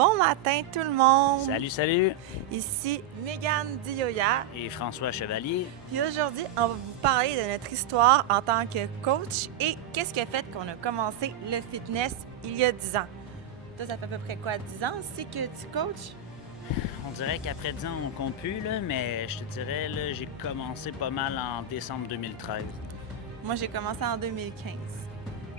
Bon matin tout le monde! Salut, salut! Ici Mégane Dioya. Et François Chevalier. Puis aujourd'hui, on va vous parler de notre histoire en tant que coach et qu'est-ce qui a fait qu'on a commencé le fitness il y a 10 ans. Toi, ça fait à peu près quoi, 10 ans aussi que tu coaches? On dirait qu'après 10 ans, on compte plus, là, mais je te dirais, là, j'ai commencé pas mal en décembre 2013. Moi, j'ai commencé en 2015.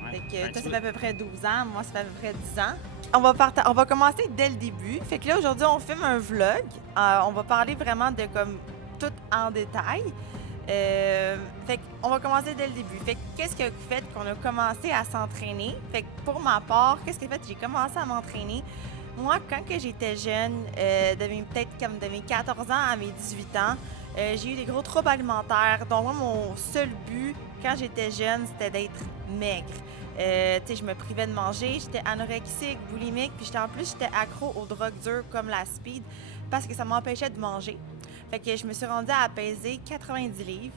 Ouais. Fait que Ben, toi, tu ça fait vois. à peu près 12 ans. Moi, ça fait à peu près 10 ans. On va commencer dès le début. Fait que là, aujourd'hui, on filme un vlog. On va parler vraiment de comme tout en détail. Fait qu'on va commencer dès le début. Fait que qu'est-ce qui a fait qu'on a commencé à s'entraîner? Fait que pour ma part, qu'est-ce qui a fait? J'ai commencé à m'entraîner. Moi, quand que j'étais jeune, peut-être comme de mes 14 ans à mes 18 ans, j'ai eu des gros troubles alimentaires. Donc moi, mon seul but, quand j'étais jeune, c'était d'être maigre. Je me privais de manger, j'étais anorexique, boulimique, puis en plus, j'étais accro aux drogues dures comme la speed parce que ça m'empêchait de manger. Fait que je me suis rendue à peser 90 livres.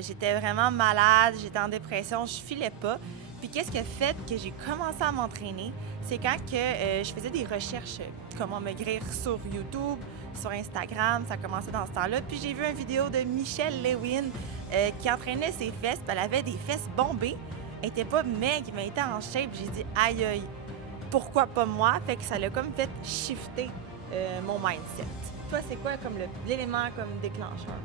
J'étais vraiment malade, j'étais en dépression, je filais pas. Puis qu'est-ce qui a fait que j'ai commencé à m'entraîner? C'est quand que je faisais des recherches comment maigrir sur YouTube, sur Instagram, ça commençait dans ce temps-là. Puis j'ai vu une vidéo de Michelle Lewin qui entraînait ses fesses, puis elle avait des fesses bombées. Elle était pas maigre, mais elle était en shape. J'ai dit aïe aïe, pourquoi pas moi? Fait que ça l'a comme fait shifter mon mindset. Toi, c'est quoi comme l'élément comme déclencheur?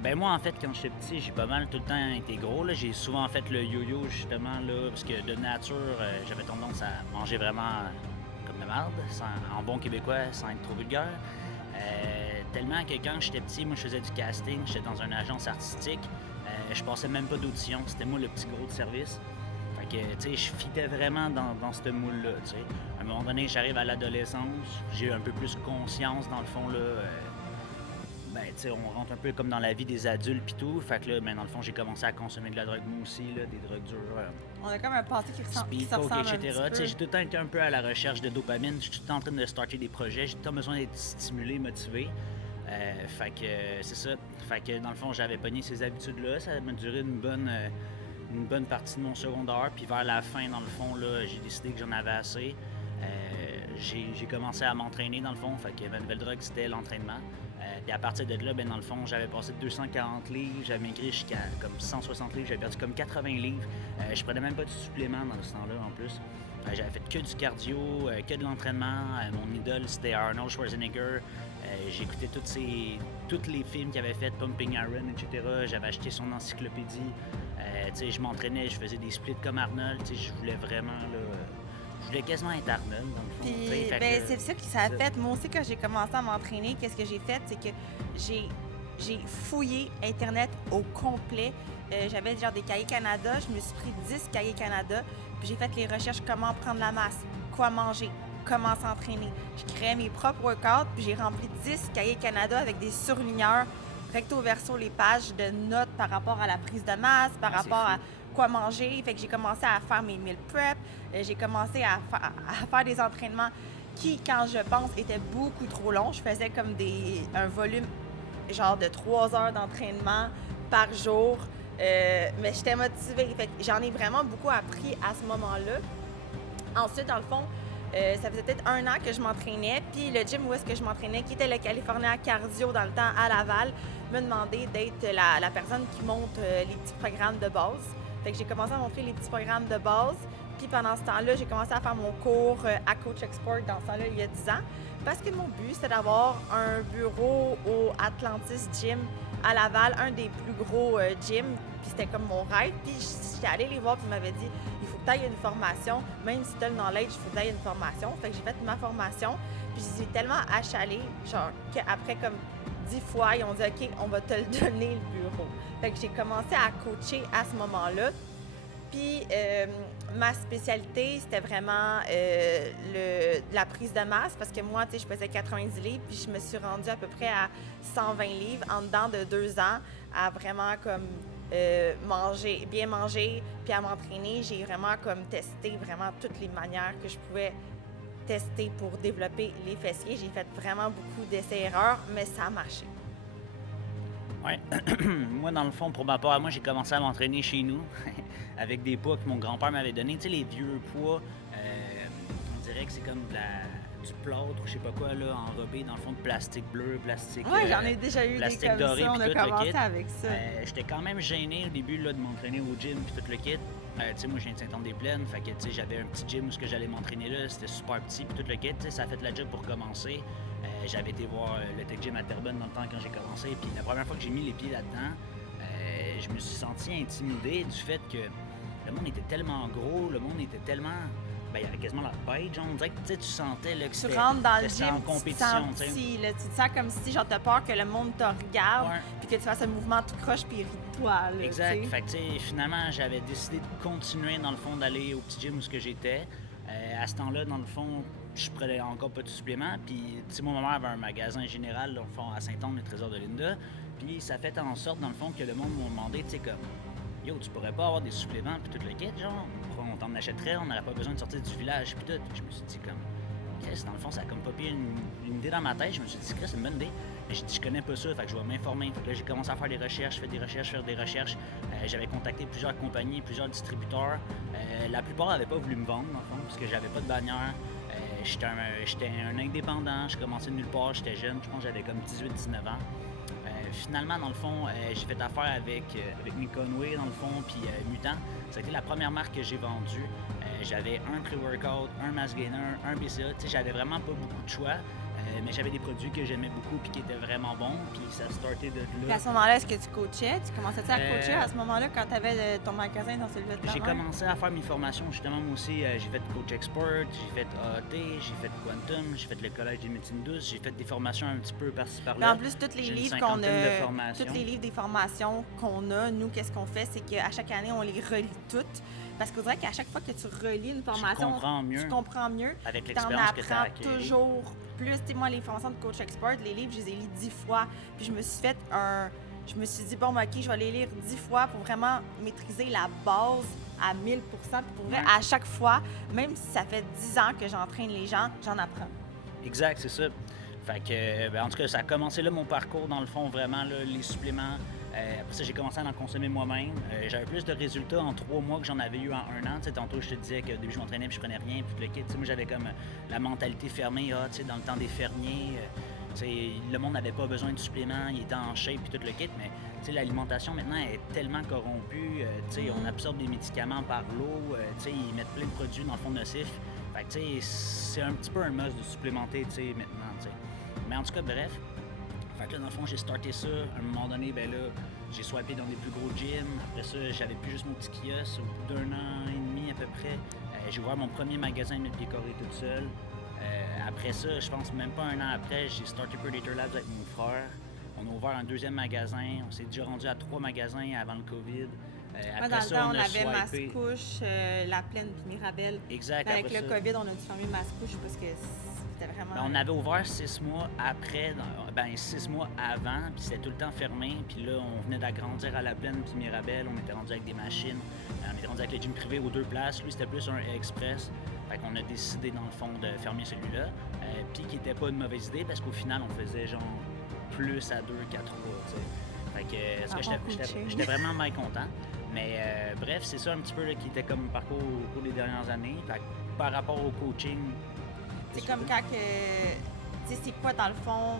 Ben moi, en fait, quand j'étais petit, j'ai pas mal tout le temps été gros. Là. J'ai souvent fait le yo-yo, justement, là, parce que de nature, j'avais tendance à manger vraiment comme de merde, en bon québécois, sans être trop vulgaire. Tellement que quand j'étais petit, moi, je faisais du casting, j'étais dans une agence artistique. Je passais même pas d'audition, c'était moi le petit gros de service. Fait que, tu sais, je fitais vraiment dans ce moule-là, tu sais. À un moment donné, j'arrive à l'adolescence, j'ai un peu plus conscience, dans le fond, là. Ben, tu sais, on rentre un peu comme dans la vie des adultes pis tout. Fait que là, ben, dans le fond, j'ai commencé à consommer de la drogue, moi aussi, là, des drogues dures. On a comme un passé qui Speed, se coke, ressemble un etc. petit peu. J'ai tout le temps été un peu à la recherche de dopamine. Je suis tout le temps en train de starter des projets. J'ai tout le temps besoin d'être stimulé, motivé. Fait que c'est ça. Fait que dans le fond, j'avais pogné ces habitudes-là. Ça m'a duré une bonne partie de mon secondaire. Puis vers la fin, dans le fond, là, j'ai décidé que j'en avais assez. J'ai commencé à m'entraîner, dans le fond. Fait que ma nouvelle drogue, c'était l'entraînement. Puis à partir de là, ben, dans le fond, j'avais passé de 240 livres, j'avais maigri jusqu'à comme 160 livres, j'avais perdu comme 80 livres. Je prenais même pas de suppléments dans ce temps-là en plus. J'avais fait que du cardio, que de l'entraînement. Mon idole, c'était Arnold Schwarzenegger. J'écoutais tous les films qu'il avait fait, Pumping Iron, etc. J'avais acheté son encyclopédie. Je m'entraînais, je faisais des splits comme Arnold. Je voulais vraiment, là, je voulais quasiment être Arnold, dans le fond. Puis, ben, c'est ça que ça a fait. Moi aussi, quand j'ai commencé à m'entraîner, qu'est-ce que j'ai fait? C'est que j'ai fouillé Internet au complet. J'avais genre des cahiers Canada. Je me suis pris 10 cahiers Canada. Puis j'ai fait les recherches comment prendre la masse, quoi manger, comment s'entraîner. Je créais mes propres workouts. Puis j'ai rempli 10 cahiers Canada avec des surligneurs recto verso les pages de notes par rapport à la prise de masse, par rapport à quoi manger. Fait que j'ai commencé à faire mes meal prep. J'ai commencé à faire des entraînements qui, quand je pense, étaient beaucoup trop longs. Je faisais comme un volume genre de 3 heures d'entraînement par jour. Mais j'étais motivée. Fait que j'en ai vraiment beaucoup appris à ce moment-là. Ensuite, dans le fond, ça faisait peut-être 1 an que je m'entraînais. Puis le gym où est-ce que je m'entraînais, qui était le California Cardio dans le temps à Laval, me demandait d'être la personne qui monte les petits programmes de base. Fait que j'ai commencé à montrer les petits programmes de base. Puis pendant ce temps-là, j'ai commencé à faire mon cours à Coach Export dans ce temps-là, il y a 10 ans. Parce que mon but, c'était d'avoir un bureau au Atlantis Gym à Laval, un des plus gros gyms. Puis c'était comme mon rêve. Puis j'étais allée les voir, puis ils m'avaient dit il faut que tu ailles une formation. Même si tu as le knowledge, il faut que tu ailles une formation. Fait que j'ai fait ma formation. Puis j'ai tellement achalée, genre, qu'après comme 10 fois, ils ont dit OK, on va te le donner le bureau. Fait que j'ai commencé à coacher à ce moment-là. Puis ma spécialité, c'était vraiment la prise de masse parce que moi, tu sais, je pesais 90 livres puis je me suis rendue à peu près à 120 livres en dedans de 2 ans à vraiment comme bien manger puis à m'entraîner. J'ai vraiment comme testé vraiment toutes les manières que je pouvais tester pour développer les fessiers. J'ai fait vraiment beaucoup d'essais-erreurs, mais ça a marché. Ouais. Moi, dans le fond, pour ma part, moi, j'ai commencé à m'entraîner chez nous avec des poids que mon grand-père m'avait donné. Tu sais, les vieux poids, on dirait que c'est comme du plâtre, je sais pas quoi, là, enrobé dans le fond de plastique bleu, plastique. Ouais, j'en ai déjà eu des plastique comme doré, ça. On puis a tout le commencé kit. avec ça. J'étais quand même gêné au début là, de m'entraîner au gym puis tout le kit. Tu sais, moi, je viens de Saint-Anne-des-Plaines, fait que, tu sais, j'avais un petit gym où j'allais m'entraîner là, c'était super petit puis tout le kit, tu sais, ça a fait la job pour commencer. J'avais été voir le Tech Gym à Terrebonne dans le temps quand j'ai commencé, puis la première fois que j'ai mis les pieds là-dedans, je me suis senti intimidé du fait que le monde était tellement gros, le monde était tellement... Ben, il y avait quasiment la bête, genre, on dirait que tu sentais là, que Tu rentres dans le c'était gym, en tu te compétition, sens tu sais. petit, là, tu te sens comme si genre t'as peur que le monde te regarde, Ouais. puis que tu fasses un mouvement tout croche puis rit de toi. Là, Exact. tu sais. Fait que, tu sais, finalement, j'avais décidé de continuer, dans le fond, d'aller au petit gym où j'étais. À ce temps-là, dans le fond, je prenais encore pas de suppléments. Puis, tu sais, mon maman avait un magasin général, dans le fond, à Saint-Anne, le Trésor de Linda. Puis, ça fait en sorte, dans le fond, que le monde m'a demandé, tu sais, comme, yo, tu pourrais pas avoir des suppléments, puis tout le kit, genre, on t'en achèterait, on n'aurait pas besoin de sortir du village, puis tout. Je me suis dit, comme, Chris, dans le fond, ça a comme pas pris une idée dans ma tête. Je me suis dit, Chris, c'est une bonne idée. Mais j'ai dit, je connais pas ça, fait que je vais m'informer. Fait que là, j'ai commencé à faire des recherches, faire des recherches. J'avais contacté plusieurs compagnies, plusieurs distributeurs. La plupart n'avaient pas voulu me vendre, dans le fond, parce que j'avais pas de bannière. J'étais un indépendant, je commençais de nulle part, j'étais jeune, je pense que j'avais comme 18-19 ans. Finalement, dans le fond, j'ai fait affaire avec Mick Conway, dans le fond, puis Mutant. Ça a été la première marque que j'ai vendue. J'avais un pré-workout, un mass gainer, un BCA. Tu sais, j'avais vraiment pas beaucoup de choix, mais j'avais des produits que j'aimais beaucoup puis qui étaient vraiment bons. Puis ça startait de Puis là. à ce moment-là, est-ce que tu coachais? Tu commençais-tu à coacher à ce moment-là quand tu avais ton magasin dans celui-là de ta J'ai mère? commencé à faire mes formations, justement, moi aussi. J'ai fait Coach Expert, j'ai fait AAT, j'ai fait Quantum, j'ai fait le Collège des médecines douces, j'ai fait des formations un petit peu par-ci Mais par-là. en plus, tous les J'ai une livres qu'on cinquantaine de a, formations. tous les livres des formations qu'on a, nous, qu'est-ce qu'on fait, c'est qu'à chaque année, on les relit toutes. Parce qu'on dirait qu'à chaque fois que tu relis une formation, tu comprends mieux tu avec t'en l'expérience que tu as apprends acquérie. toujours plus. Tu sais, moi, les formations de coach expert, les livres, je les ai lus 10 fois. Puis je me suis fait je me suis dit, bon, ben, OK, je vais les lire 10 fois pour vraiment maîtriser la base à 1000 Puis pour vrai, à chaque fois, même si ça fait 10 ans que j'entraîne les gens, j'en apprends. Exact, c'est ça. Fait que, ben, en tout cas, ça a commencé là mon parcours, dans le fond, vraiment, là, les suppléments. Après ça, j'ai commencé à en consommer moi-même. J'avais plus de résultats en 3 mois que j'en avais eu en 1 an. Tu sais, tantôt, je te disais qu'au début, je m'entraînais puis je prenais rien. Puis le kit, tu sais, moi, j'avais comme la mentalité fermée. Tu sais, dans le temps des fermiers, tu sais, le monde n'avait pas besoin de suppléments. Il était en shape puis tout le kit. Mais tu sais, l'alimentation, maintenant, est tellement corrompue. Tu sais, on absorbe des médicaments par l'eau. Tu sais, ils mettent plein de produits dans le fond nocif. Fait que, tu sais, c'est un petit peu un must de supplémenter, tu sais, maintenant, tu sais. Mais en tout cas, bref. Fait que là, dans le fond, j'ai starté ça. À un moment donné, ben là, j'ai swipé dans des plus gros gyms. Après ça, j'avais plus juste mon petit kiosque. Au bout d'1 an et demi à peu près, j'ai ouvert mon premier magasin de décoré toute seule. Après ça, je pense même pas 1 an après, j'ai starté Predator Labs avec mon frère. On a ouvert un deuxième magasin. On s'est déjà rendu à 3 magasins avant le COVID. Moi, dans le temps, on avait Mascouche, La Plaine puis Mirabel. Exact. Avec après le ça, COVID, on a dû fermer Mascouche parce que c'était vraiment... ben, on avait ouvert 6 mois après, 6 mois avant, puis c'était tout le temps fermé. Puis là, on venait d'agrandir à La Plaine puis Mirabel. On était rendu avec des machines. On était rendu avec le gym privé aux 2 places. Lui, c'était plus un express. Fait qu'on a décidé, dans le fond, de fermer celui-là. Puis qui n'était pas une mauvaise idée parce qu'au final, on faisait genre plus à 2 qu'à 3. Fait que j'étais vraiment mal content. Mais bref, c'est ça un petit peu là, qui était comme parcours au cours des dernières années. Fait que, par rapport au coaching. C'est comme quand que. Tu sais, c'est quoi dans le fond?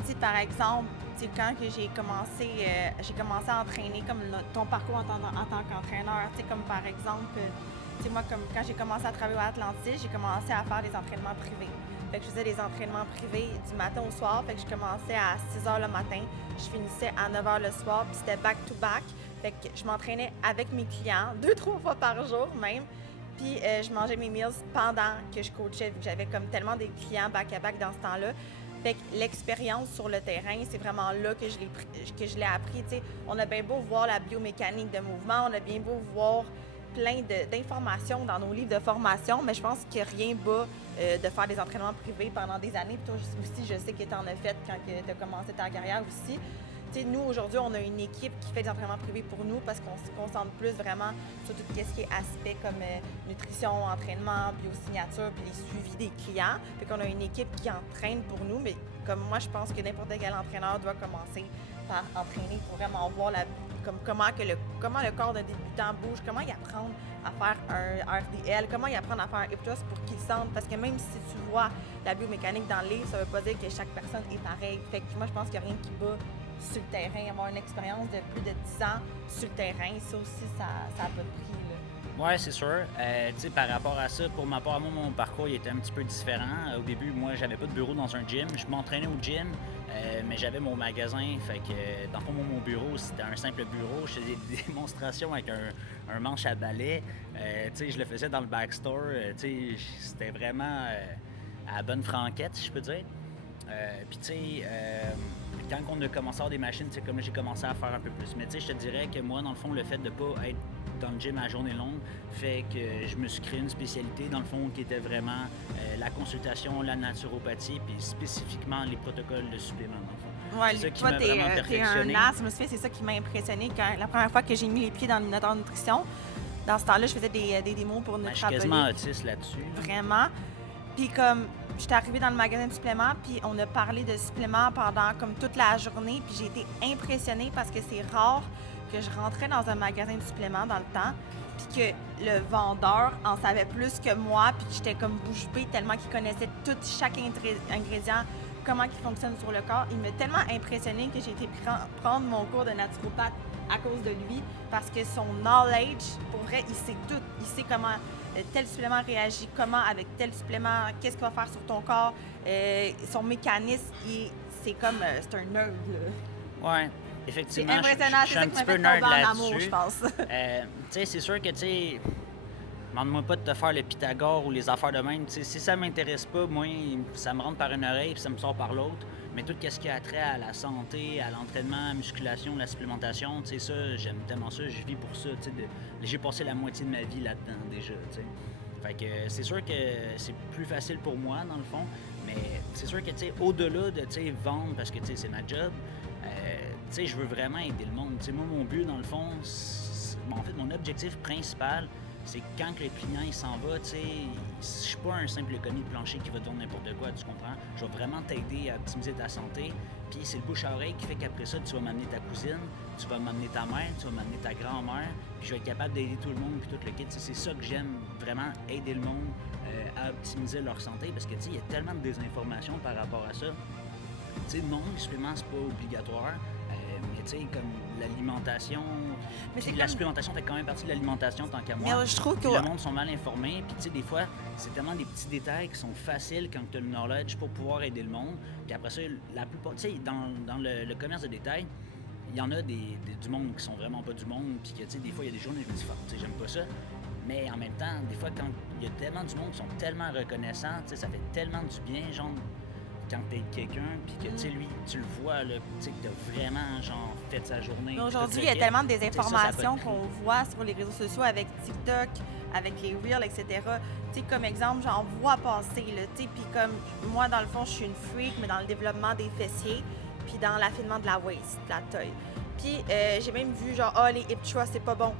Tu sais, par exemple, tu sais, quand que j'ai commencé à entraîner comme ton parcours en tant qu'entraîneur. Tu sais, comme par exemple, tu sais, moi, comme quand j'ai commencé à travailler à Atlantis, j'ai commencé à faire des entraînements privés. Fait que je faisais des entraînements privés du matin au soir. Fait que je commençais à 6 h le matin, je finissais à 9 h le soir, puis c'était back-to-back. Fait que je m'entraînais avec mes clients 2-3 fois par jour même. Puis je mangeais mes meals pendant que je coachais, vu que j'avais comme tellement des clients back-à-back dans ce temps-là. Fait que l'expérience sur le terrain, c'est vraiment là que je l'ai appris. T'sais, on a bien beau voir la biomécanique de mouvement, on a bien beau voir plein d'informations dans nos livres de formation, mais je pense que rien bat de faire des entraînements privés pendant des années. Puis toi aussi, je sais que tu en as fait quand tu as commencé ta carrière aussi. T'sais, nous, aujourd'hui, on a une équipe qui fait des entraînements privés pour nous parce qu'on se concentre plus vraiment sur tout ce qui est aspect comme nutrition, entraînement, biosignature, puis les suivis des clients. Fait qu'on a une équipe qui entraîne pour nous, mais comme moi, je pense que n'importe quel entraîneur doit commencer par entraîner pour vraiment voir comme comment le corps d'un débutant bouge, comment y apprendre à faire un RDL, comment y apprendre à faire un hip thrust pour qu'il sente. Parce que même si tu vois la biomécanique dans le livre, ça veut pas dire que chaque personne est pareille. Fait que moi, je pense qu'il n'y a rien qui bat sur le terrain. Avoir une expérience de plus de 10 ans sur le terrain, ça aussi, ça a pas de prix. Oui, c'est sûr. Par rapport à ça, pour ma part, moi, mon parcours il était un petit peu différent. Au début, moi, j'avais pas de bureau dans un gym. Je m'entraînais au gym, mais j'avais mon magasin. Fait que, dans le fond, mon bureau, c'était un simple bureau. Je faisais des démonstrations avec un manche à balai. Je le faisais dans le backstore. C'était vraiment à la bonne franquette, si je peux dire. Puis, quand on a commencé à avoir des machines, c'est comme j'ai commencé à faire un peu plus. Mais je te dirais que moi, dans le fond, le fait de ne pas être dans le gym à la journée longue fait que je me suis créé une spécialité, dans le fond, qui était vraiment la consultation, la naturopathie, puis spécifiquement les protocoles de suppléments, dans le fond. Ouais, c'est ça qui toi, m'a vraiment perfectionné. T'es un as, je me suis fait, c'est ça qui m'a impressionné la première fois que j'ai mis les pieds dans le Minotaur Nutrition. Dans ce temps-là, je faisais des démos pour Je suis quasiment autiste là-dessus. Vraiment. Puis comme j'étais arrivée dans le magasin de suppléments, puis on a parlé de suppléments pendant comme toute la journée, puis j'ai été impressionnée parce que c'est rare que je rentrais dans un magasin de suppléments dans le temps, puis que le vendeur en savait plus que moi, puis que j'étais comme bouche bée tellement qu'il connaissait chaque ingrédient, comment il fonctionne sur le corps. Il m'a tellement impressionnée que j'ai été prendre mon cours de naturopathe à cause de lui, parce que son knowledge, pour vrai, il sait tout. Il sait comment tel supplément réagit, comment avec tel supplément, qu'est-ce qu'il va faire sur ton corps, son mécanisme, c'est comme, c'est un nerd, là. Ouais. Effectivement, c'est impressionnant, je suis un petit peu nerd là-dessus. Je pense. C'est sûr que, demande-moi pas de te faire le Pythagore ou les affaires de même. Si ça m'intéresse pas, moi, ça me rentre par une oreille puis ça me sort par l'autre. Mais tout ce qui a trait à la santé, à l'entraînement, à la musculation, la supplémentation, ça, j'aime tellement ça, je vis pour ça. J'ai passé la moitié de ma vie là-dedans déjà. Fait que c'est sûr que c'est plus facile pour moi, dans le fond. Mais c'est sûr que, au-delà de vendre, parce que c'est ma job, je veux vraiment aider le monde. Moi, mon but, dans le fond, en fait, mon objectif principal, c'est que quand le client il s'en va, je suis pas un simple commis de plancher qui va te vendre n'importe quoi, tu comprends? Je vais vraiment t'aider à optimiser ta santé. Puis c'est le bouche à oreille qui fait qu'après ça, tu vas m'amener ta cousine, tu vas m'amener ta mère, tu vas m'amener ta grand-mère, puis je vais être capable d'aider tout le monde, puis tout le kit. C'est ça que j'aime, vraiment aider le monde à optimiser leur santé, parce que il y a tellement de désinformation par rapport à ça. Non, les suppléments, c'est pas obligatoire. Mais comme l'alimentation, la supplémentation fait quand même partie de l'alimentation tant qu'à moi. Mais je trouve que le monde sont mal informés, puis des fois, c'est tellement des petits détails qui sont faciles quand tu as le knowledge pour pouvoir aider le monde. Puis après ça, la plupart, dans le commerce de détail, il y en a du monde qui sont vraiment pas du monde, puis que des fois, il y a des journées où je me dis, j'aime pas ça. Mais en même temps, des fois, quand il y a tellement du monde qui sont tellement reconnaissants, ça fait tellement du bien, genre, quand t'aides quelqu'un, puis que lui, tu le vois, là, que t'as vraiment genre, fait sa journée. Aujourd'hui, il y a tellement de désinformations qu'on voit sur les réseaux sociaux avec TikTok, avec les Reels, etc. Comme exemple, j'en vois passer, puis comme moi, dans le fond, je suis une freak, mais dans le développement des fessiers, puis dans l'affinement de la waist, de la taille. Puis j'ai même vu genre, les hip thrusts, c'est pas bon,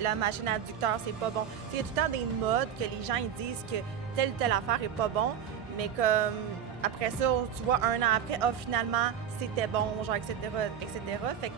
la machine adducteur, c'est pas bon. Il y a tout le temps des modes que les gens ils disent que telle ou telle affaire est pas bon, mais comme après ça, tu vois, un an après, finalement, c'était bon, genre, etc., etc. Fait que,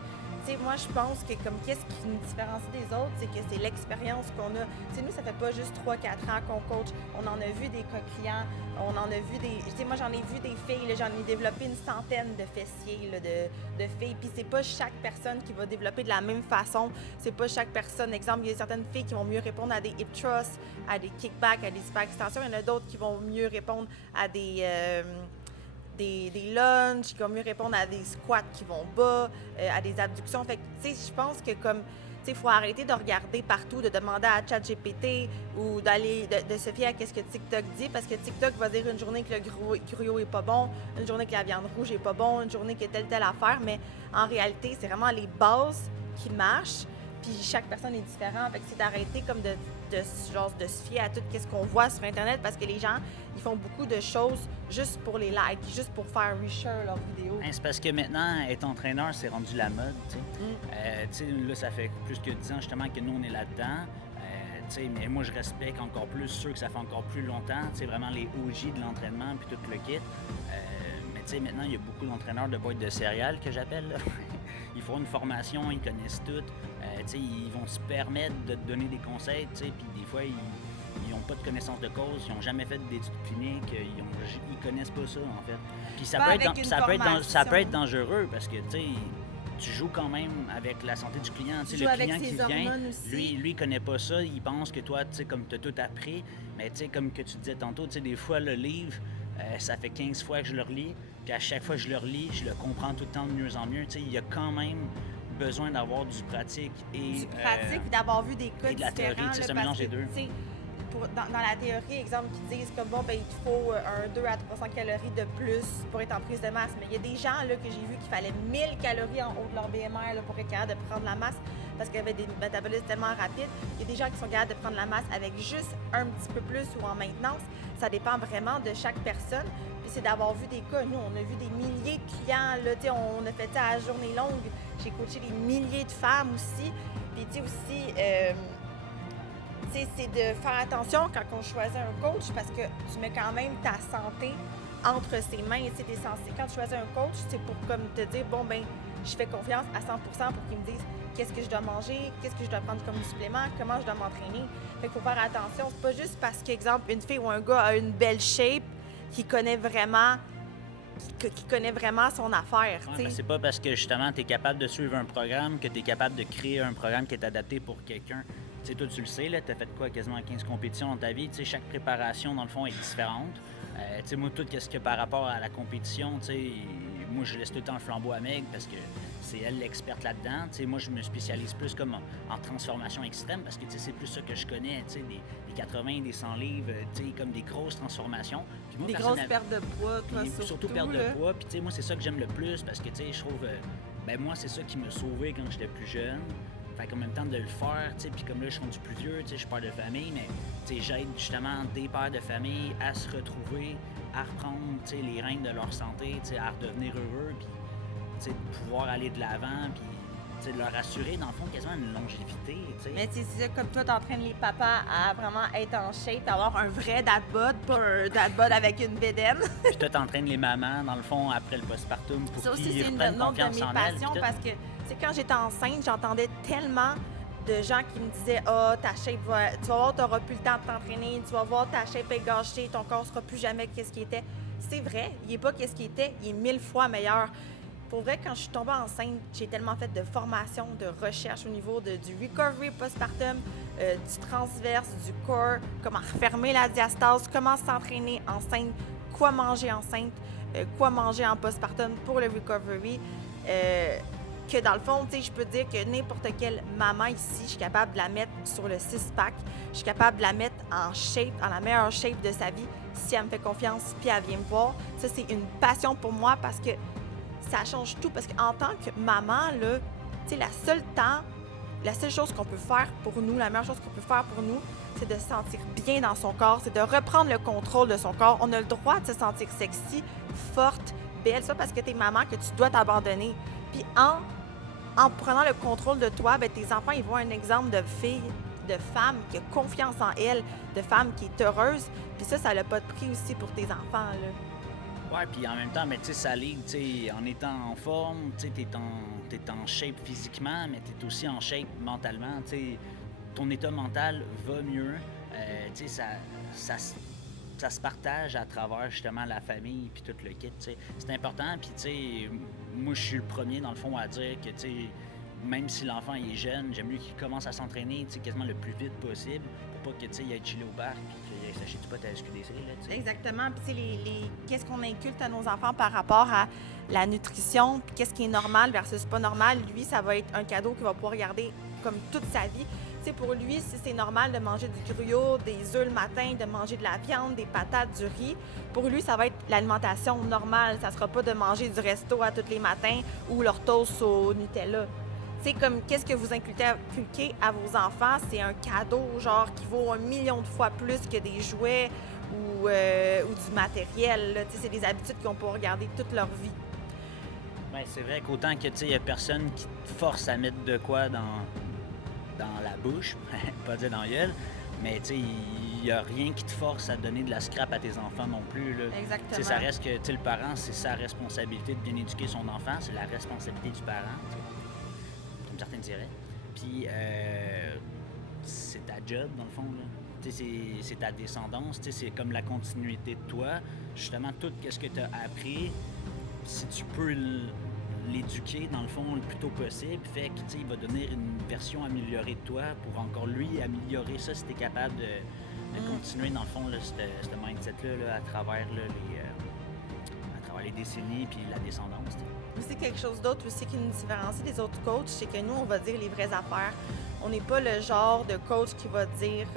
moi, je pense que comme qu'est-ce qui nous différencie des autres, c'est que c'est l'expérience qu'on a. Nous, ça fait pas juste 3-4 ans qu'on coach. On en a vu des cas clients, on en a vu des... moi, j'en ai vu des filles, là, j'en ai développé une centaine de fessiers, là, de filles. Puis c'est pas chaque personne qui va développer de la même façon. C'est pas chaque personne. Exemple, il y a certaines filles qui vont mieux répondre à des hip thrusts, à des kickbacks, à des super extensions. Il y en a d'autres qui vont mieux répondre à des lunges, qui vont mieux répondre à des squats qui vont bas, à des abductions. Fait que, je pense que comme, il faut arrêter de regarder partout, de demander à ChatGPT ou d'aller, de se fier à ce que TikTok dit, parce que TikTok va dire une journée que le gruau est pas bon, une journée que la viande rouge est pas bon, une journée que telle affaire, mais en réalité, c'est vraiment les bases qui marchent, puis chaque personne est différente. Fait que c'est d'arrêter comme de se fier à tout ce qu'on voit sur Internet, parce que les gens, ils font beaucoup de choses juste pour les likes, juste pour faire reshare leurs vidéos. C'est parce que maintenant, être entraîneur, c'est rendu la mode, là, ça fait plus que 10 ans, justement, que nous, on est là-dedans. Mais moi, je respecte encore plus ceux que ça fait encore plus longtemps, vraiment les OG de l'entraînement, puis tout le kit. Mais maintenant, il y a beaucoup d'entraîneurs de boîtes de céréales, que j'appelle, là. ils font une formation, ils connaissent tout. Ils vont se permettre de te donner des conseils, puis des fois, ils n'ont pas de connaissance de cause, ils n'ont jamais fait d'études cliniques, ils connaissent pas ça, en fait. Puis ça peut être dangereux parce que, tu joues quand même avec la santé du client. Le client qui vient, lui, il connaît pas ça, il pense que toi, comme tu as tout appris, mais comme que tu disais tantôt, des fois, le livre, ça fait 15 fois que je le relis, puis à chaque fois que je le relis, je le comprends tout le temps de mieux en mieux. Il y a quand même besoin d'avoir du pratique et... d'avoir vu des cas et de la théorie, c'est un mélange des deux. Dans la théorie, exemple, qui disent comme il te faut un 2 à 300 calories de plus pour être en prise de masse. Mais il y a des gens là, que j'ai vu qu'il fallait 1000 calories en haut de leur BMR là, pour être capable de prendre la masse parce qu'il y avait des métabolismes tellement rapides. Il y a des gens qui sont capables de prendre la masse avec juste un petit peu plus ou en maintenance. Ça dépend vraiment de chaque personne. Puis c'est d'avoir vu des cas. Nous, on a vu des milliers de clients. Là, on a fait ça à journée longue. J'ai coaché des milliers de femmes aussi. Puis aussi... c'est de faire attention quand on choisit un coach parce que tu mets quand même ta santé entre ses mains. Quand tu choisis un coach, c'est pour comme te dire, je fais confiance à 100% pour qu'il me dise qu'est-ce que je dois manger, qu'est-ce que je dois prendre comme supplément, comment je dois m'entraîner. Fait qu'il faut faire attention. C'est pas juste parce qu'exemple, une fille ou un gars a une belle shape qui connaît vraiment son affaire. Ouais, c'est pas parce que justement tu es capable de suivre un programme que tu es capable de créer un programme qui est adapté pour quelqu'un. Toi, tu le sais, tu as fait quoi, quasiment 15 compétitions dans ta vie. Chaque préparation, dans le fond, est différente. Moi, tout ce que par rapport à la compétition, moi, je laisse tout le temps le flambeau à Meg parce que c'est elle l'experte là-dedans. Moi, je me spécialise plus comme en transformation extrême parce que c'est plus ça que je connais, des 80, des 100 livres, comme des grosses transformations. Puis moi, des grosses pertes de poids, toi, surtout perte de poids. Puis moi, c'est ça que j'aime le plus parce que je trouve, moi, c'est ça qui m'a sauvé quand j'étais plus jeune. Fait qu'en même temps de le faire, puis comme là, je suis rendu plus vieux, je suis père de famille, mais j'aide justement des pères de famille à se retrouver, à reprendre les rênes de leur santé, à redevenir heureux, puis de pouvoir aller de l'avant, puis de leur assurer, dans le fond, quasiment une longévité. Mais c'est ça, comme toi, t'entraînes les papas à vraiment être en shape, avoir un vrai dad bod, pas un dad bod avec une bédaine. Puis toi, t'entraînes les mamans, dans le fond, après le postpartum, pour qu'ils reprennent confiance en elles. Ça aussi, c'est une autre de mes passions, parce que quand j'étais enceinte, j'entendais tellement de gens qui me disaient « Ah, ta shape tu vas voir, tu n'auras plus le temps de t'entraîner, tu vas voir, ta shape est gâchée, ton corps ne sera plus jamais qu'est-ce qu'il était. » C'est vrai, il n'est pas qu'est-ce qu'il était, il est 1000 fois meilleur. Pour vrai, quand je suis tombée enceinte, j'ai tellement fait de formation, de recherche au niveau du recovery postpartum, du transverse, du core, comment refermer la diastase, comment s'entraîner enceinte, quoi manger enceinte, quoi manger en postpartum pour le recovery. Que dans le fond, je peux dire que n'importe quelle maman ici, je suis capable de la mettre sur le 6-pack, je suis capable de la mettre en shape, en la meilleure shape de sa vie, si elle me fait confiance, puis elle vient me voir. Ça, c'est une passion pour moi parce que ça change tout. Parce qu'en tant que maman, là, la seule chose qu'on peut faire pour nous, la meilleure chose qu'on peut faire pour nous, c'est de se sentir bien dans son corps, c'est de reprendre le contrôle de son corps. On a le droit de se sentir sexy, forte, belle. C'est pas parce que t'es maman que tu dois t'abandonner. Puis en prenant le contrôle de toi, tes enfants, ils voient un exemple de fille, de femme qui a confiance en elle, de femme qui est heureuse. Puis ça n'a pas de prix aussi pour tes enfants, là. Ouais, puis en même temps, ça ligue, en étant en forme, t'es en shape physiquement, mais t'es aussi en shape mentalement, ton état mental va mieux, ça se partage à travers justement la famille puis tout le kit, c'est important, puis moi je suis le premier dans le fond à dire que même si l'enfant est jeune, j'aime mieux qu'il commence à s'entraîner quasiment le plus vite possible pour pas que il aille chiller au parc puis qu'il aille s'acheter du pot à SQDC. Là, exactement, puis qu'est-ce qu'on inculte à nos enfants par rapport à la nutrition, puis qu'est-ce qui est normal versus pas normal, lui ça va être un cadeau qu'il va pouvoir garder comme toute sa vie. Pour lui, si c'est normal de manger du gruau, des œufs le matin, de manger de la viande, des patates, du riz, pour lui, ça va être l'alimentation normale. Ça ne sera pas de manger du resto à tous les matins ou leur toast au Nutella. Comme qu'est-ce que vous inculquez à vos enfants, c'est un cadeau genre qui vaut 1 million de fois plus que des jouets ou du matériel. Là. C'est des habitudes qu'ils vont pouvoir garder toute leur vie. Bien, c'est vrai qu'autant que il n'y a personne qui te force à mettre de quoi dans la bouche, pas dire dans la gueule, mais il n'y a rien qui te force à donner de la scrap à tes enfants non plus. Là. Exactement. Ça reste que le parent, c'est sa responsabilité de bien éduquer son enfant, c'est la responsabilité du parent. certains diraient. Puis, c'est ta job, dans le fond, là. C'est ta descendance, c'est comme la continuité de toi. Justement, tout ce que tu as appris, si tu peux l'éduquer, dans le fond, le plus tôt possible, fait que, il va devenir une version améliorée de toi pour encore, lui, améliorer ça si tu es capable de continuer, dans le fond, là, ce mindset-là là, à travers les décennies puis la descendance. Aussi, quelque chose d'autre aussi qui nous différencie des autres coachs, c'est que nous, on va dire les vraies affaires. On n'est pas le genre de coach qui va dire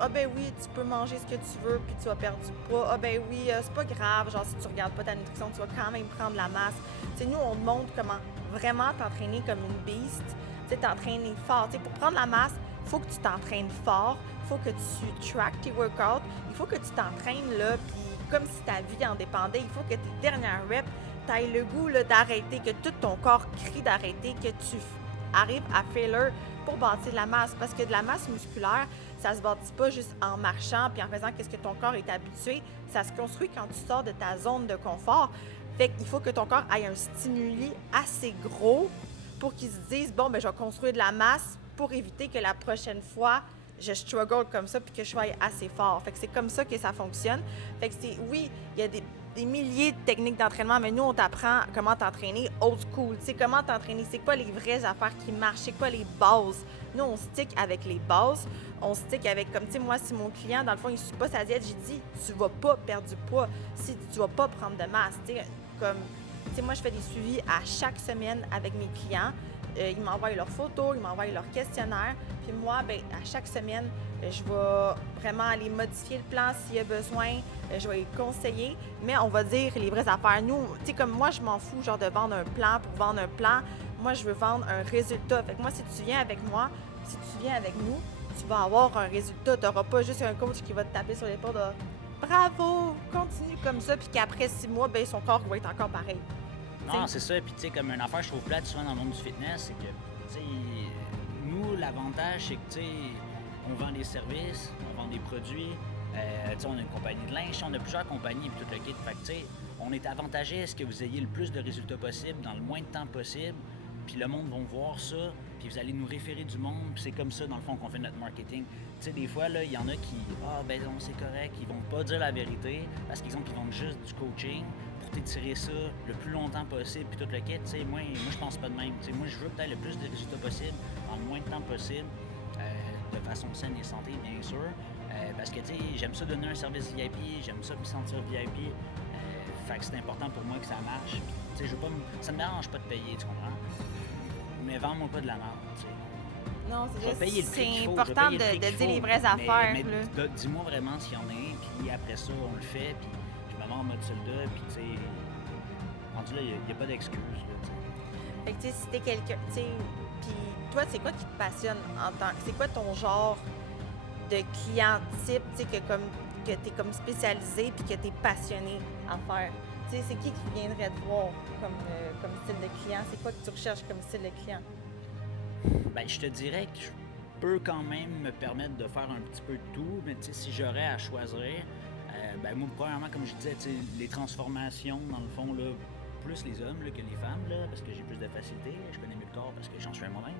ah ben oui, tu peux manger ce que tu veux puis tu vas perdre du poids. Ah ben oui, c'est pas grave, genre si tu regardes pas ta nutrition, tu vas quand même prendre la masse. T'sais, nous, on te montre comment vraiment t'entraîner comme une beast, t'entraîner fort. T'sais, pour prendre la masse, il faut que tu t'entraînes fort, il faut que tu track tes workouts, il faut que tu t'entraînes là, puis comme si ta vie en dépendait, il faut que tes dernières reps, tu aies le goût là, d'arrêter, que tout ton corps crie d'arrêter, que tu arrives à failure pour bâtir de la masse. Parce que de la masse musculaire, ça se bâtit pas juste en marchant puis en faisant ce que ton corps est habitué. Ça se construit quand tu sors de ta zone de confort. Fait qu'il faut que ton corps ait un stimuli assez gros pour qu'il se dise, bon, ben je vais construire de la masse pour éviter que la prochaine fois, je struggle comme ça puis que je sois assez fort. Fait que c'est comme ça que ça fonctionne. Fait que oui, il y a des milliers de techniques d'entraînement, mais nous, on t'apprend comment t'entraîner old school. Tu sais, comment t'entraîner, c'est quoi les vraies affaires qui marchent, c'est quoi les bases. Nous, on stick avec les bases, on stick avec, comme tu sais, moi, si mon client, dans le fond, il ne suit pas sa diète, j'ai dit, tu vas pas perdre du poids si tu vas pas prendre de masse. Tu sais, comme, tu sais, moi, je fais des suivis à chaque semaine avec mes clients. Ils m'envoient leurs photos, ils m'envoient leurs questionnaires. Puis moi, bien, à chaque semaine, je vais vraiment aller modifier le plan s'il y a besoin. Je vais les conseiller, mais on va dire les vraies affaires. Nous, tu sais, comme moi, je m'en fous genre de vendre un plan pour vendre un plan. Moi, je veux vendre un résultat. Fait que moi, si tu viens avec moi, si tu viens avec nous, tu vas avoir un résultat. Tu n'auras pas juste un coach qui va te taper sur l'épaule de « Bravo! Continue comme ça », puis qu'après 6 mois, bien, son corps va être encore pareil. Non, c'est ça. Puis, tu sais, comme une affaire, je trouve plate souvent dans le monde du fitness, c'est que, tu sais, nous, l'avantage, c'est que, tu sais, on vend des services, on vend des produits. Tu sais, on a une compagnie de linge, on a plusieurs compagnies et tout le kit. Fait que, tu sais, on est avantagé à ce que vous ayez le plus de résultats possible dans le moins de temps possible. Puis le monde va voir ça, puis vous allez nous référer du monde. Puis c'est comme ça, dans le fond, qu'on fait notre marketing. Tu sais, des fois, là, il y en a qui, ben non, c'est correct, ils vont pas dire la vérité parce qu'ils vendent juste du coaching pour t'étirer ça le plus longtemps possible, puis tout le kit. Tu sais, moi, je pense pas de même. Tu sais, moi, je veux que tu aies le plus de résultats possible dans le moins de temps possible, de façon saine et santé, bien sûr. Parce que, tu sais, j'aime ça donner un service VIP, j'aime ça me sentir VIP. Fait que c'est important pour moi que ça marche. Puis, tu sais, je veux pas ça me dérange pas de payer, tu comprends? Mais vends-moi pas de la merde, tu sais. Non, c'est juste, c'est faut, important de dire les vraies affaires. Mais dis-moi vraiment s'il y en a un, puis après ça, on le fait, puis je me mets en mode soldat, puis tu sais, rendu là, il n'y a pas d'excuse, là, tu sais. Fait que, tu sais, si t'es quelqu'un, tu sais, puis toi, c'est quoi qui te passionne en tant c'est quoi ton genre de client type, tu sais, que t'es comme spécialisé puis que t'es passionné à faire? Tu sais, c'est qui viendrait te voir comme style de client? C'est quoi que tu recherches comme style de client? Ben, je te dirais que je peux quand même me permettre de faire un petit peu de tout, mais tu sais, si j'aurais à choisir, ben moi, premièrement, comme je disais, tu sais, les transformations, dans le fond, là, plus les hommes là, que les femmes, là, parce que j'ai plus de facilité, je connais mieux le corps parce que j'en suis moi-même.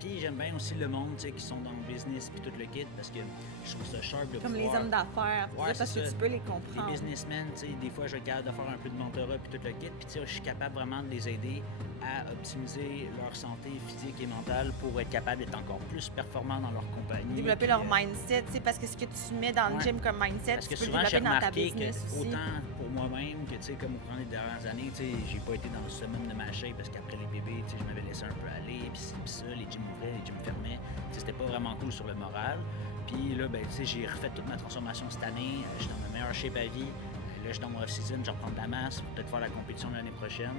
Puis j'aime bien aussi le monde, tu sais, qui sont dans le business puis tout le kit, parce que je trouve ça sharp de Comme pouvoir... les hommes d'affaires, Ouais, parce que tu peux les comprendre. Les businessmen, tu sais, des fois, je vais être capable de faire un peu de mentorat puis tout le kit, puis tu sais, je suis capable vraiment de les aider à optimiser leur santé physique et mentale pour être capable d'être encore plus performants dans leur compagnie. Développer leur mindset, tu sais, parce que ce que tu mets dans le gym comme mindset, parce que tu peux souvent, j'ai développer dans ta remarqué business que aussi. autant pour moi-même que, tu sais, comme au cours des dernières années, tu sais, j'ai pas été dans le summum de ma shape parce qu'après les bébés, tu sais, je m'avais laissé un peu aller, puis ça, les gyms ouvraient, les gyms fermaient. Tu sais, c'était pas vraiment cool sur le moral. Puis là, ben, tu sais, j'ai refait toute ma transformation cette année. Je suis dans ma meilleure shape à vie. Là, je suis dans mon off-season, je reprends de la masse pour peut-être faire la compétition l'année prochaine,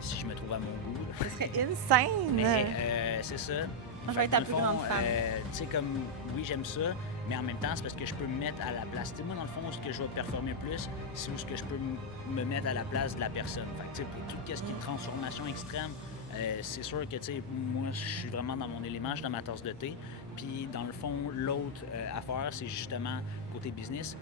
si je me trouve à mon goût. Ce serait insane! Mais c'est ça. Je vais être ta plus grande fan. Tu sais, comme, oui, j'aime ça, mais en même temps, c'est parce que je peux me mettre à la place. Tu sais, moi, dans le fond, ce que je vais performer plus, c'est où ce que je peux me mettre à la place de la personne. Fait que, tu sais, pour tout ce qui est transformation extrême, c'est sûr que, tu sais, moi, je suis vraiment dans mon élément, je suis dans ma tasse de thé. Puis, dans le fond, l'autre affaire, c'est justement, côté business,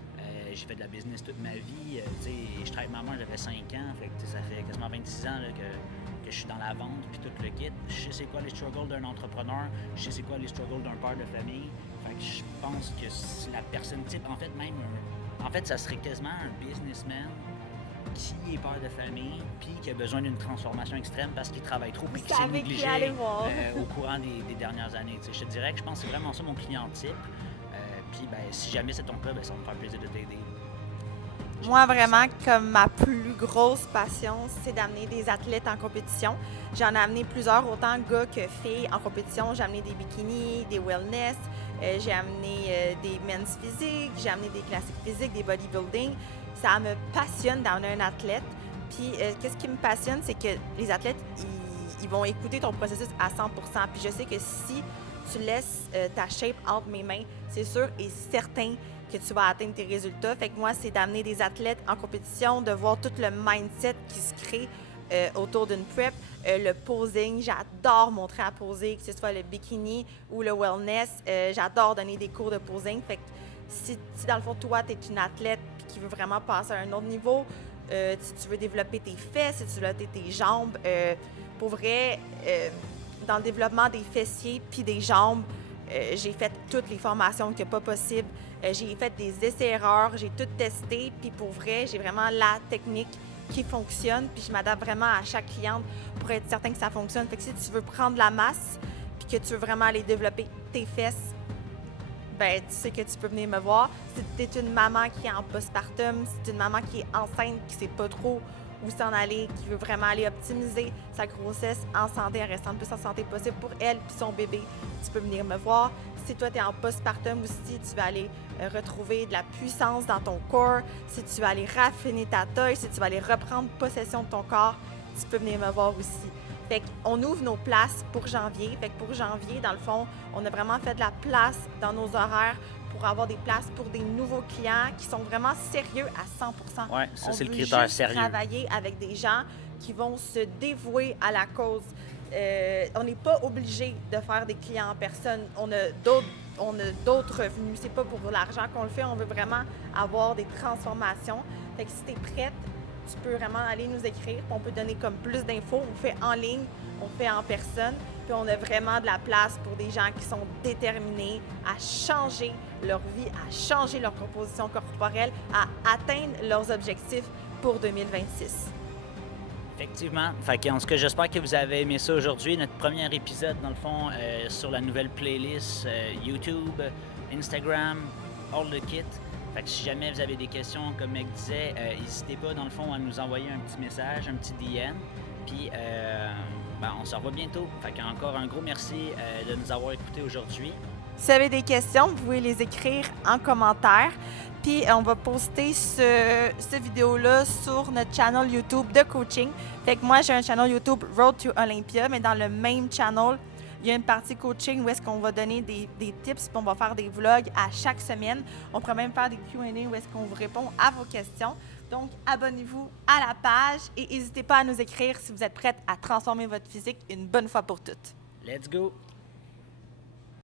j'ai fait de la business toute ma vie. Tu sais, je travaille avec ma mère, j'avais 5 ans. Fait que, ça fait quasiment 26 ans là, que je suis dans la vente puis tout le kit. Je sais c'est quoi les struggles d'un entrepreneur. Je sais c'est quoi les struggles d'un père de famille. Fait que je pense que si la personne type, en fait, ça serait quasiment un businessman qui est père de famille puis qui a besoin d'une transformation extrême parce qu'il travaille trop et qu'il s'est négligé au courant des dernières années. T'sais, je te dirais que je pense que c'est vraiment ça mon client type. Puis si jamais c'est ton cas, ça va me faire plaisir de t'aider. Moi, vraiment, comme ma plus grosse passion, c'est d'amener des athlètes en compétition. J'en ai amené plusieurs, autant gars que filles en compétition. J'ai amené des bikinis, des wellness, j'ai amené des men's physiques, j'ai amené des classiques physiques, des bodybuilding. Ça me passionne d'amener un athlète. Puis, qu'est-ce qui me passionne, c'est que les athlètes, ils vont écouter ton processus à 100%. Puis, je sais que si tu laisses ta shape entre mes mains, c'est sûr et certain que tu vas atteindre tes résultats. Fait que moi, c'est d'amener des athlètes en compétition, de voir tout le mindset qui se crée autour d'une prep. Le posing, j'adore montrer à poser, que ce soit le bikini ou le wellness. J'adore donner des cours de posing. Fait que si dans le fond, toi, tu es une athlète qui veut vraiment passer à un autre niveau, si tu veux développer tes fesses, si tu veux développer tes jambes, pour vrai, dans le développement des fessiers puis des jambes, j'ai fait toutes les formations qu'il n'y a pas possible. J'ai fait des essais-erreurs, j'ai tout testé, puis pour vrai, j'ai vraiment la technique qui fonctionne, puis je m'adapte vraiment à chaque cliente pour être certain que ça fonctionne. Fait que si tu veux prendre la masse, puis que tu veux vraiment aller développer tes fesses, ben tu sais que tu peux venir me voir. Si tu es une maman qui est en postpartum, si tu es une maman qui est enceinte, qui ne sait pas trop où s'en aller, qui veut vraiment aller optimiser sa grossesse en santé, en restant le plus en santé possible pour elle puis son bébé, tu peux venir me voir. Si toi, tu es en postpartum aussi, tu vas aller retrouver de la puissance dans ton corps, si tu vas aller raffiner ta taille, si tu vas aller reprendre possession de ton corps, tu peux venir me voir aussi. Fait qu'on ouvre nos places pour janvier. Fait que pour janvier, dans le fond, on a vraiment fait de la place dans nos horaires pour avoir des places pour des nouveaux clients qui sont vraiment sérieux à 100%. Oui, ça, c'est le critère critère sérieux. Travailler avec des gens qui vont se dévouer à la cause. On n'est pas obligé de faire des clients en personne. On a d'autres revenus. C'est pas pour l'argent qu'on le fait. On veut vraiment avoir des transformations. Fait que si tu es prête, tu peux vraiment aller nous écrire. On peut donner comme plus d'infos. On fait en ligne, on fait en personne. Puis on a vraiment de la place pour des gens qui sont déterminés à changer leur vie, à changer leur composition corporelle, à atteindre leurs objectifs pour 2026. Effectivement. Fait que, en tout cas, j'espère que vous avez aimé ça aujourd'hui. Notre premier épisode, dans le fond, sur la nouvelle playlist YouTube, Instagram, all the kit. Fait que si jamais vous avez des questions, comme Meg disait, n'hésitez pas, dans le fond, à nous envoyer un petit message, un petit DM. Puis, on se revoit bientôt. Fait qu'encore un gros merci de nous avoir écoutés aujourd'hui. Si vous avez des questions, vous pouvez les écrire en commentaire. Puis on va poster cette vidéo-là sur notre channel YouTube de coaching. Fait que moi, j'ai un channel YouTube Road to Olympia, mais dans le même channel, il y a une partie coaching où est-ce qu'on va donner des tips, puis on va faire des vlogs à chaque semaine. On pourrait même faire des Q&A où est-ce qu'on vous répond à vos questions. Donc, abonnez-vous à la page et n'hésitez pas à nous écrire si vous êtes prête à transformer votre physique une bonne fois pour toutes. Let's go!